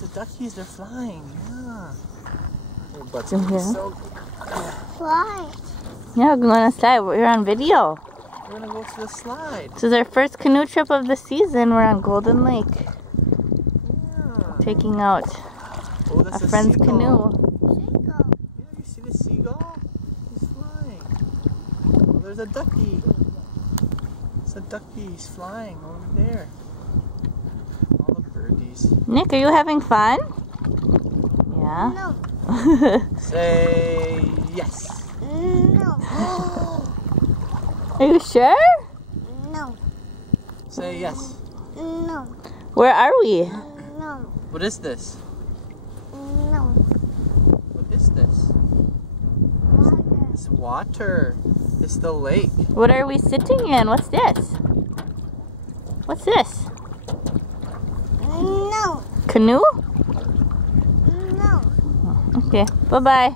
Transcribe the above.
The duckies, they're flying. Yeah. Your butt's In gonna be here? so Fly. Yeah, we're going to slide. We're on video. We're gonna go to the slide. This is our first canoe trip of the season. We're on Golden Lake. Yeah. Taking out Oh, that's a friend's seagull. canoe. Yeah, you see the seagull? He's flying. Oh, there's a ducky. It's a ducky. He's flying over there. All the birdies. Nick, are you having fun? Yeah. No. Say yes. No. Are you sure? No. Say yes. No. Where are we? No. What is this? No. What is this? It's water. It's the lake. What are we sitting in? What's this? What's this? No. Canoe? No. Okay. Bye-bye.